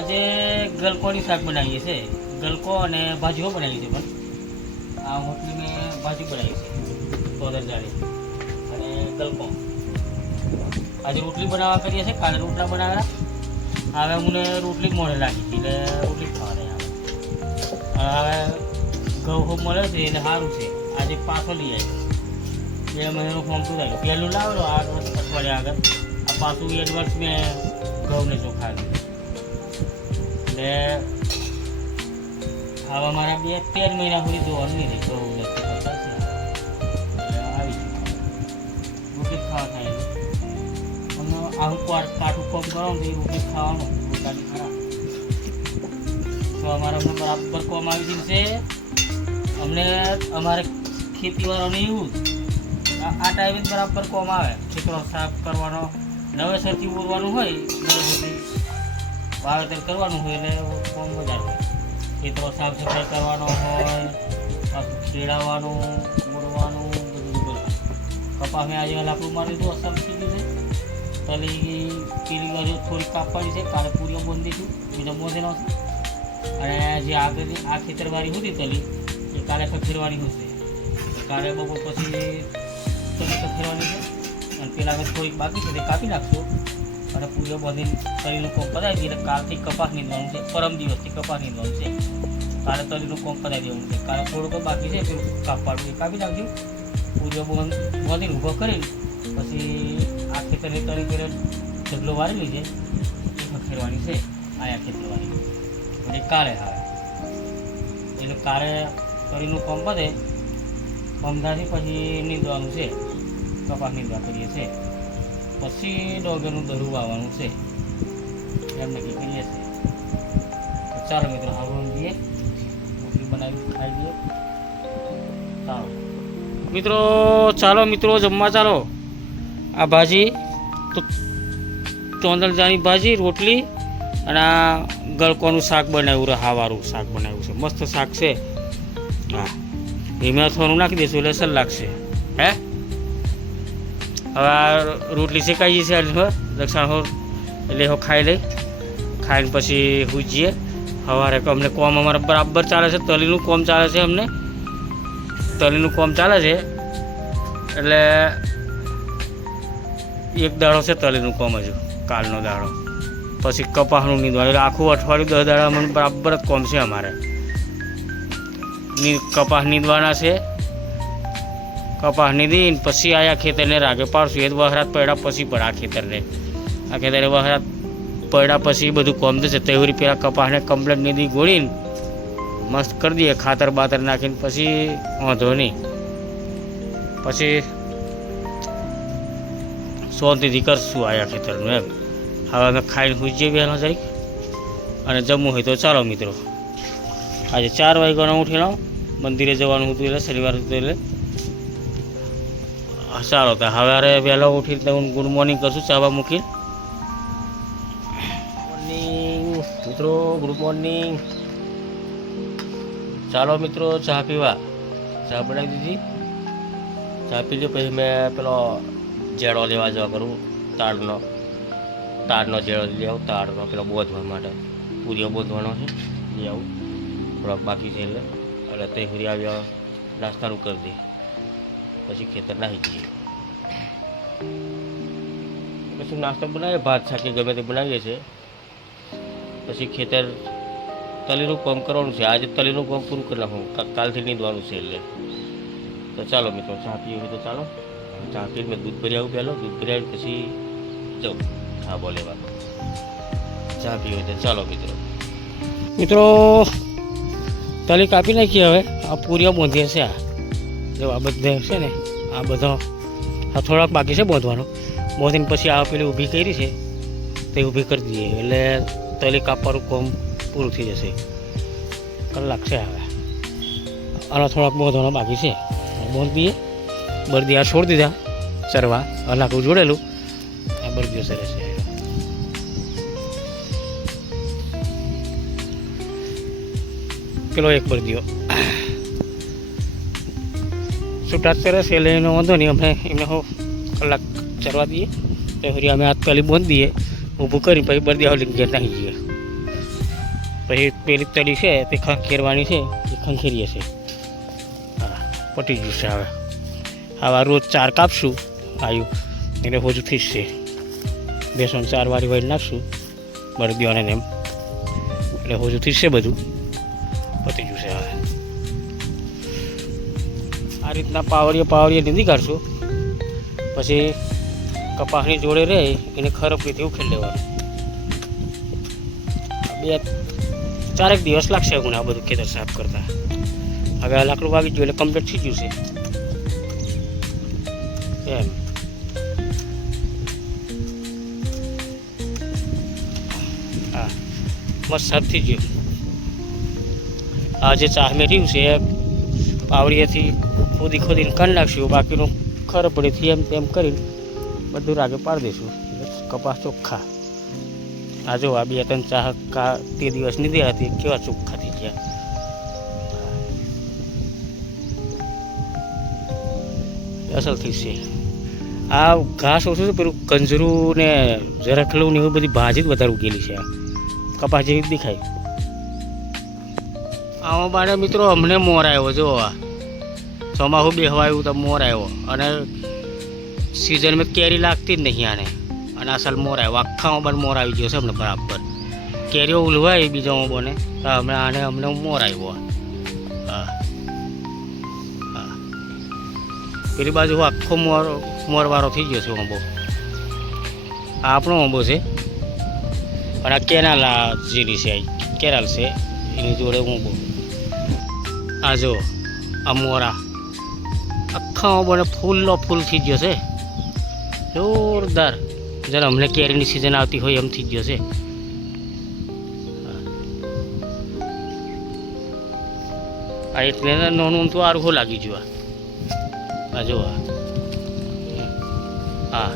આજે ગલકોની શાક બનાવીએ છે. ગલકો અને ભાજીઓ બનાવી છે. પણ આ રોટલી મેં ભાજી બનાવી છે તોદર જાળી અને ગલકો. આજે રોટલી બનાવવા કરીએ છીએ. કાલે રોટલા બનાવ્યા. હવે મને રોટલી મોડે લાગી હતી એટલે રોટલી ખાવા હવે ઘઉં મળે છે એટલે સારું છે. આજે પાછો લઈ આવ્યો. 2 મહિનાનું ફોર્મ શું થાય પહેલું લાવેલો 8 વર્ષ અઠવાડિયા આગળ. આ પાછું એડવાન્સ મેં ઘઉંને ચોખા એટલે હવે મારા 13 મહિના સુધી જોવાનું નહીં રહે. ઘઉં નથી કરતા છે આવી રોટલી ખાવા થાય અને આવું કાઠું કોમ કરો ને એ રોટલી ખાવાનું રોટલાની ખરાબ તો અમારા અમને બરાબર કોમ આવી ગયું છે. અમને અમારે ખેતીવાળાને એવું આ ટાઈમે બરાબર કોમ આવે. ખેતરો સાફ કરવાનો નવેસરથી ઉરવાનું હોય નવેસરથી વાવેતર કરવાનું હોય એટલે કોમ વધારે હોય. ખેતરો સાફ સફાઈ કરવાનો હોય પાછું ખેડાવવાનું ઉરવાનું બધું કપાસ મેં આજે લાકડું મારી દીધું અસર થઈ ગયું છે. તલી પેલી બાજુ થોડી કાપવાની છે. કાલે પૂરીઓ બંધીશું બીજો મોઢે નથી. અને જે આગળની આ ખેતરવાળી હતી તલી એ કાલે ખખેરવાની હશે. કાલે બપોર પછી તલી ખખેરવાની છે અને પેલા થોડીક બાકી છે તે કાપી નાખશું અને પૂરીઓ બધીને તલીનું કોમ પતાવી દઈએ. એટલે કાલથી કપાસ નીંદવાનું છે. પરમ દિવસથી કપાસ નીંદવાનું છે. કાલે તલીનું કોમ પતાવી દેવાનું છે. કાલે થોડુંક બાકી છે પેલું કાપવાનું એ કાપી નાખજો. પૂરીઓ બધીને ઊભો કરીને પછી આ ખેતરની તળી પેલે ઢગલો વારેલી છે એ ખખેરવાની છે. આયા ખેતરવાળી એટલે કાલે આવે એટલે કાલે તળીનું કોમ પતે પમદાથી પછી નીંદવાનું છે. કપાસ નીંદવા કરીએ છીએ પછી ડોગરનું દરું વાવવાનું છે એમ નક્કી કરીએ છીએ. ચાલો મિત્રો હવે જઈએ રોટલી બનાવી ખાઈ દઈએ. ચાલો મિત્રો જમવા ચાલો. આ ભાજી તો તોંદલજાની ભાજી રોટલી અને આ ગલકોનું શાક બનાવ્યું હાવારું શાક બનાવ્યું છે. મસ્ત શાક છે. હા ધીમે થોડું નાખી દઈશું એટલે સર લાગશે. હે હવે આ રોટલી શેકાઈ છે દક્ષિણ હોર એટલે હો ખાઈ લઈ. ખાઈને પછી હુજીએ. સવારે અમને કોમ અમારે બરાબર ચાલે છે. તલીનું કોમ ચાલે છે. અમને તલીનું કોમ ચાલે છે એટલે એક દાડો છે તલીનું કોમ હજુ કાલનો દાડો. પછી કપાસનું નીંદવાનું એટલે આખું અઠવાડિયું 10 દાડા મને બરાબર જ કોમ છે અમારે. કપાસ નીંદવાના છે. કપાસ નીંદીને પછી આયા ખેતરને રાગે પાડશું. એ જ વહરાત પડ્યા પછી પણ આ ખેતરને વહરાત પડ્યા પછી બધું કોમ થશે. તેવરી પેલા કપાસને કમ્પ્લેટ નીંદી ગોળીને મસ્ત કરી દઈએ. ખાતર બાતર નાખીને પછી વાંધો નહીં. પછી શાંતિથી કરશું આયા ખેતરનું એમ. હવે અમે ખાઈને હુજીએ વહેલો જઈ અને જમવું હોય તો ચાલો મિત્રો. આજે 4 વાગ્યાનો ઉઠેલો. મંદિરે જવાનું હતું એટલે શનિવાર હતું એટલે ચાલો તો હવે વહેલો ઉઠીને હું ગુડ મોર્નિંગ કરશું ચાવા મૂકી. મોર્નિંગ મિત્રો, ગુડ મોર્નિંગ. ચાલો મિત્રો ચા પીવા. ચા બનાવી દીધી. ચા પી લે પછી મેં પેલો જેડો લેવા જવા કરું. તાડનો જેડો લઈ આવું. તાડનો પેલો બોધવા માટે પૂરીઓ બોધવાનો છે લઈ આવું. થોડાક બાકી છે એટલે તે ફરી આવ્યા નાસ્તાનું કરી દે. પછી ખેતર નાહી જઈએ. પછી નાસ્તો બનાવીએ. ભાત શાક ગમે તે બનાવીએ છીએ. પછી ખેતર તલીનું કામ કરવાનું છે. આજે તલીનું કામ પૂરું કરી નાખું. કાલથી નીંદવાનું છે એટલે તો ચાલો મિત્રો ચા પીવી હોય તો ચાલો. ચા પીને મેં દૂધ ભરી આવું. પહેલો દૂધ ભરી આવી પછી જાઉં હા બોલેવા. ચા પીવી હોય તો ચાલો મિત્રો તલી કાપી નાખીએ. હવે આ પૂરીઓ બાંધીએ છે. આ જો આ બધે છે ને આ બધો આ થોડાક બાકી છે બાંધવાનો. બાંધીને પછી આ પેલી ઊભી કરી છે તે ઊભી કરી દઈએ એટલે તલી કાપવાનું કામ પૂરું થઈ જશે. કલાક છે હવે. આનો થોડાક બાંધવાનો બાકી છે. બાંધી દઈએ. બરદી આ છોડી દીધા ચરવા. લાકડું જોડેલું આ બરદીઓ સરસ છે. પેલો એક બરદીઓ છૂટા સરસ એ લઈને વાંધો નહીં. અમે એમને કલાક ચરવા દઈએ તો ફરી અમે આ તલી બાંધી દઈએ ઊભું કરી પછી બરદી આવું લઈને ઘેર નાખી જઈએ. પછી પેલી તળી છે તે ખંખેરવાની છે, એ ખંખેરીએ છે. હા, પટી ગયું છે. હવે આવા રોજ 4 કાપશું આવ્યું એટલે હોજું થીશે. બેસન 4 વાળી વાળી નાખશું બળદીઓને એમ એટલે હોજું થીશે, બધું પતી ગયું છે. હવે આ રીતના પાવડીએ નીંદી કાઢશું. પછી કપાસની જોડે રહે એને ખરપડીથી ઉખેડી લેવાનું. 2-4 દિવસ લાગશે મને આ બધું ખેતર સાફ કરતા. હવે આ લાકડું વાગી ગયું એટલે કમ્પ્લીટ થઈ ગયું છે એમ. હા, મસ્ત સાફ થઈ ગયું. આ જે ચાહમે રહ્યું છે એ પાવડીએથી ખોદીને કાઢી નાખશું. બાકીનું ખરપડીથી એમ તેમ કરીને બધું રાગે પાડી દઈશું. કપાસ ચોખ્ખા. આ જો આ 2-3 ચાહ તે દિવસ નીકળી હતી, કેવા ચોખ્ખા થઈ ગયા. અસલથી છે. આ ઘાસ ઓછું છે, પેલું કંજરું ને જરાખલું ને એવું બધી ભાજી જ વધારે ઉગેલી છે. આ કપાસ જેવી દેખાય. આમાં બાને મિત્રો અમને મોર આવ્યો. જો આ ચોમાસું બેહવાયું તો મોર આવ્યો. અને સિઝનમાં કેરી લાગતી જ નહીં આને. અને અસલ મોર આવ્યો. આખામાં પણ મોર આવી ગયો છે અમને બરાબર. કેરીઓ ઉલવાય બીજામાં બને તો અમને મોર આવ્યો. હા હા, પેલી બાજુ આખો મોરવાળો થઈ ગયો છે આંબો. આ આપણો આંબો છે. અને આ કેનાલ જેલી છે, કેનાલ છે એની જોડે આંબો. આ જો આ મોરા આખા આંબોને ફૂલનો ફૂલ થઈ ગયો છે, જોરદાર. જ્યારે અમને કેરીની સિઝન આવતી હોય એમ થઈ ગયો છે. આ એટલે નાનું તો આરું લાગી ગયું. આ જો હા